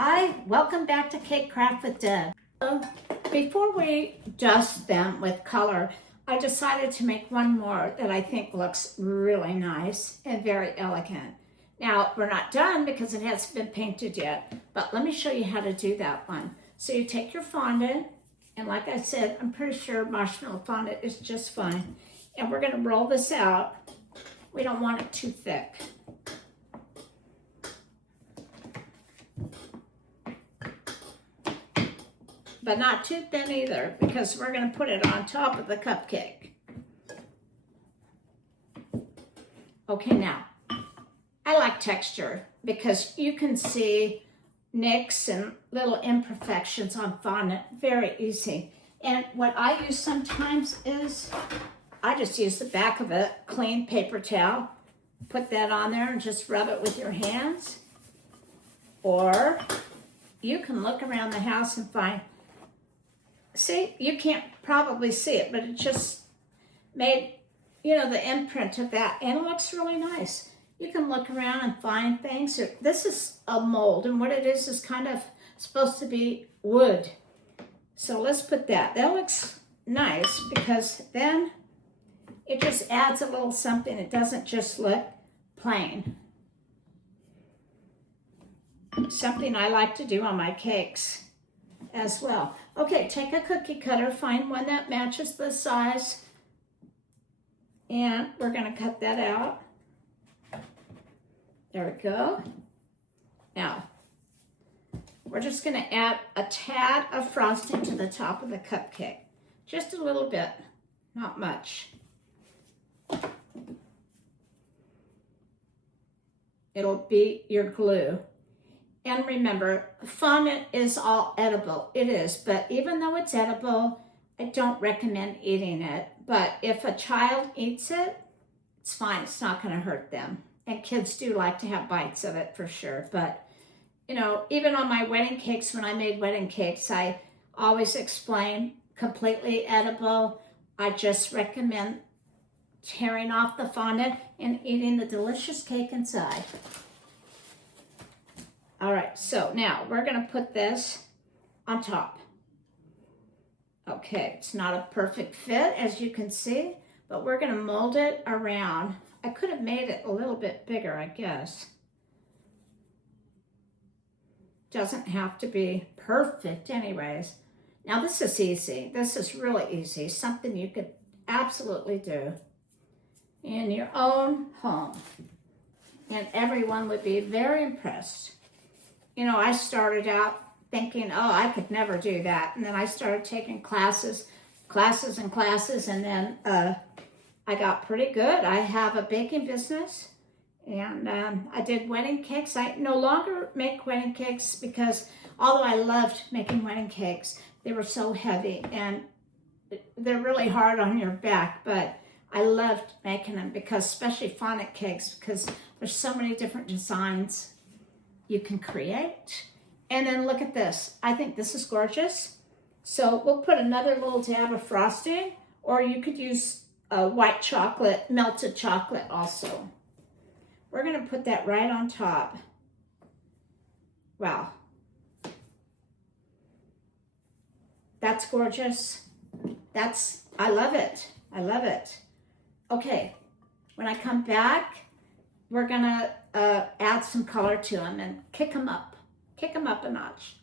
Hi, welcome back to Cake Craft with Deb. Before we dust them with color, I decided to make one more that I think looks really nice and very elegant. Now, we're not done because it hasn't been painted yet, but let me show you how to do that one. So you take your fondant, and like I said, I'm pretty sure marshmallow fondant is just fine. And we're gonna roll this out. We don't want it too thick. But not too thin either, because we're going to put it on top of the cupcake. Okay, now, I like texture because you can see nicks and little imperfections on fondant very easy. And what I use sometimes is I just use the back of a clean paper towel, put that on there and just rub it with your hands. Or you can look around the house and find, see, you can't probably see it, but it just made, the imprint of that, and it looks really nice. You can look around and find things. This is a mold, and what it is kind of supposed to be wood. So let's put that. That looks nice because then it just adds a little something. It doesn't just look plain. Something I like to do on my cakes as well. Okay, take a cookie cutter, find one that matches the size, and we're going to cut that out. There we go. Now, we're just going to add a tad of frosting to the top of the cupcake. Just a little bit, not much. It'll be your glue. And remember, fondant is all edible. It is, but even though it's edible, I don't recommend eating it. But if a child eats it, it's fine. It's not going to hurt them. And kids do like to have bites of it for sure. But, even on my wedding cakes, when I made wedding cakes, I always explain completely edible. I just recommend tearing off the fondant and eating the delicious cake inside. All right, so now we're going to put this on top. Okay, it's not a perfect fit, as you can see, but we're going to mold it around. I could have made it a little bit bigger, I guess. Doesn't have to be perfect anyways. Now this is easy. This is really easy. Something you could absolutely do in your own home. And everyone would be very impressed. I started out thinking, oh, I could never do that. And then I started taking classes, and then I got pretty good. I have a baking business, and I did wedding cakes. I no longer make wedding cakes because although I loved making wedding cakes, they were so heavy, and they're really hard on your back, but I loved making them because, especially fondant cakes, because there's so many different designs you can create. And then look at this. I think this is gorgeous. So we'll put another little dab of frosting, or you could use white chocolate, melted chocolate also. We're going to put that right on top. Wow. That's gorgeous. I love it. I love it. Okay, when I come back, we're gonna add some color to them and kick them up a notch.